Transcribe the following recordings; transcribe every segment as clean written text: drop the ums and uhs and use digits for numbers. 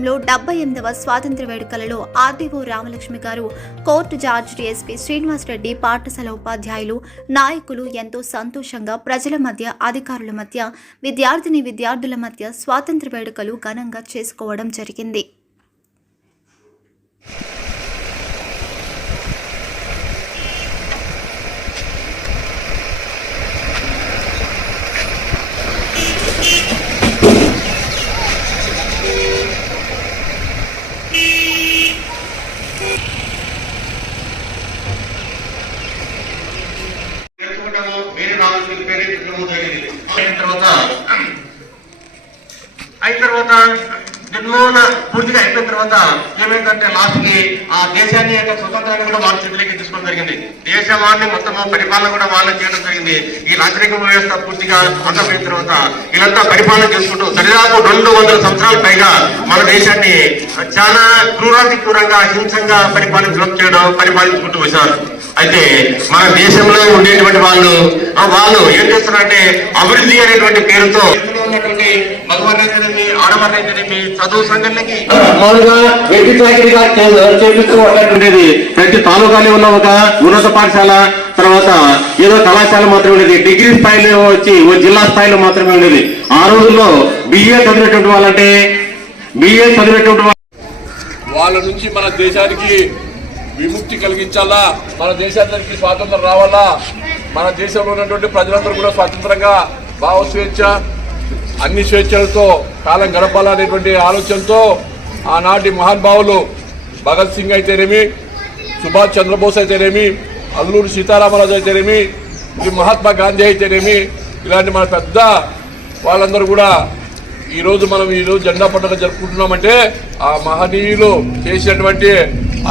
ఆధ్వర్యంలో 78వ స్వాతంత్ర్య వేడుకలలో ఆర్డీఓ రామలక్ష్మి గారు, కోర్టు జార్జ్ డీఎస్పీ శ్రీనివాసరెడ్డి, పాఠశాల ఉపాధ్యాయులు, నాయకులు ఎంతో సంతోషంగా ప్రజల మధ్య, అధికారుల మధ్య, విద్యార్థుల మధ్య స్వాతంత్ర్య వేడుకలు ఘనంగా చేసుకోవడం జరిగింది. అయిన తర్వాత నిర్మూలన పూర్తిగా అయిపోయిన తర్వాత ఏమైందంటే లాస్ట్ కి ఆ దేశాన్ని యొక్క స్వతంత్రాన్ని కూడా వాళ్ళ చేతిలోకి తీసుకోవడం జరిగింది. దేశాన్ని మొత్తము పరిపాలన కూడా వాళ్ళని చేయడం జరిగింది. ఈ రాజరిక వ్యవస్థ పూర్తిగా అంతమైన తర్వాత వీళ్ళంతా పరిపాలన చేసుకుంటూ దరిదాపు 200 సంవత్సరాల పైగా మన దేశాన్ని చాలా క్రూరంగా హింసంగా పరిపాలించుకుంటూ వచ్చారు. అయితే మన దేశంలో ఉండేటువంటి వాళ్ళు ఏం చేస్తారంటే అభివృద్ధి అనేటువంటి పేరుతో మగవారైతేనేమి ఆడవారైతేనేమి చదువు సంఘటనకి మామూలుగా వ్యక్తి చాకరీగా చేపిస్తూ ఉండేది. ప్రతి తాలూకాలో ఉన్న ఒక ఉన్నత పాఠశాల, తర్వాత ఏదో కళాశాల మాత్రమే ఉండేది. డిగ్రీ స్థాయిలో వచ్చి జిల్లా స్థాయిలో మాత్రమే ఉండేది. ఆ రోజుల్లో బిఏ చదివినటువంటి వాళ్ళ నుంచి మన దేశానికి విముక్తి కలిగించాలా, మన దేశానికి స్వాతంత్రం రావాలా, మన దేశంలో ఉన్నటువంటి ప్రజలందరూ కూడా స్వతంత్రంగా భావ స్వేచ్ఛ అన్ని స్వేచ్ఛలతో కాలం గడపాలనేటువంటి ఆలోచనతో ఆనాటి మహానుభావులు భగత్ సింగ్ అయితేనేమి, సుభాష్ చంద్రబోస్ అయితేనేమి, అల్లూరి సీతారామరాజు అయితేనేమి, మహాత్మా గాంధీ అయితేనేమి, ఇలాంటి మన పెద్ద వాళ్ళందరూ కూడా ఈరోజు జెండా పండుగ జరుపుకుంటున్నామంటే ఆ మహనీయులు చేసినటువంటి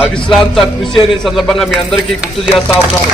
అవిశ్రాంత కృషి అనే సందర్భంగా మీ అందరికీ గుర్తు చేస్తా ఉన్నాను.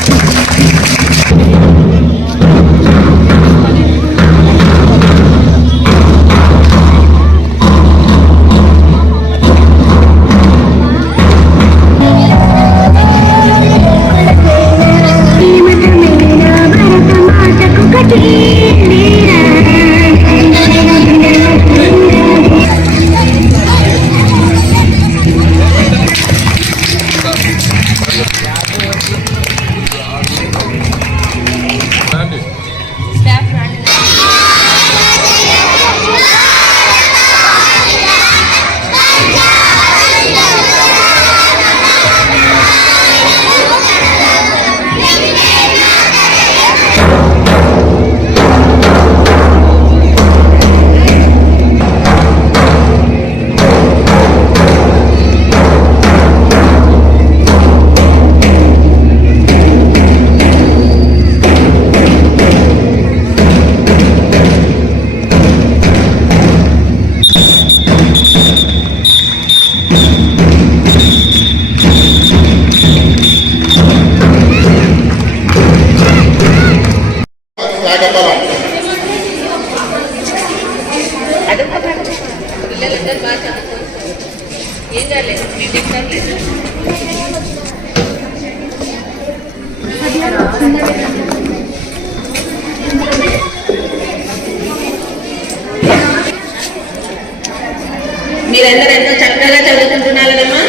మీరందరూ ఎంతో చక్కగా చదువుకుంటున్నారమ్మా.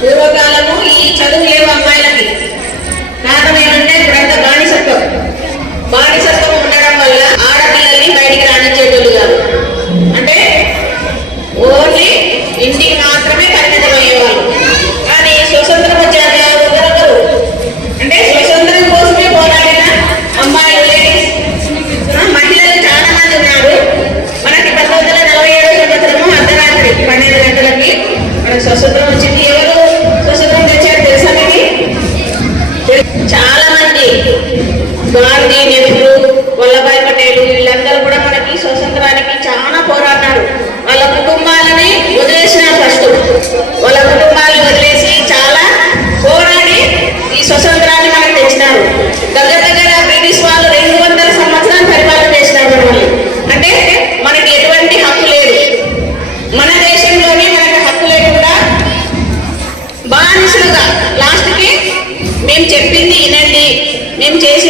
పూర్వకాలము ఈ చదువు లేవు అమ్మాయిలకి. కారణం ఏమంటే ఇప్పుడంతా బానిసత్వం ఉండడం వల్ల ఆడపిల్లల్ని బయటికి రానిచ్చేటోళ్ళు కాదు. అంటే ఓన్లీ ఇంటికి మాత్రమే పరిమితం అయ్యేవాళ్ళు. కానీ స్వతంత్రం వచ్చారు అంటే స్వతంత్రం కోసమే పోరాడిన అమ్మాయిలు, లేడీస్, మహిళలు చాలా మంది ఉన్నారు. మనకి 1947 సంవత్సరము అర్ధరాత్రి 12 గంటలకి మనకు స్వతంత్రం వచ్చింది. ఎవరు స్వతంత్రం తెచ్చారు తెలుసా మీకు? చాలా మంది గాంధీ, నెహ్రూ, వల్లభాయ్ పటేల్ వీళ్ళందరూ కూడా మనకి స్వతంత్రానికి చాలా పోరాడినారు. వాళ్ళ కుటుంబాలని వదిలేసినారు. ఫస్ట్ వాళ్ళ కుటుంబాలను వదిలేసి చాలా పోరాడి ఈ స్వతంత్రాన్ని మనకు తెచ్చినారు. దగ్గర బ్రిటిష్ వాళ్ళు 200 సంవత్సరాలు పరిపాలన చేసినారు మనల్ని. అంటే మనకి ఎటువంటి హక్కు లేదు. మన దేశంలోనే మనకి హక్కు లేకుండా బానిసలుగా లాస్ట్కి మేము చెప్పింది వినండి, మేము చేసి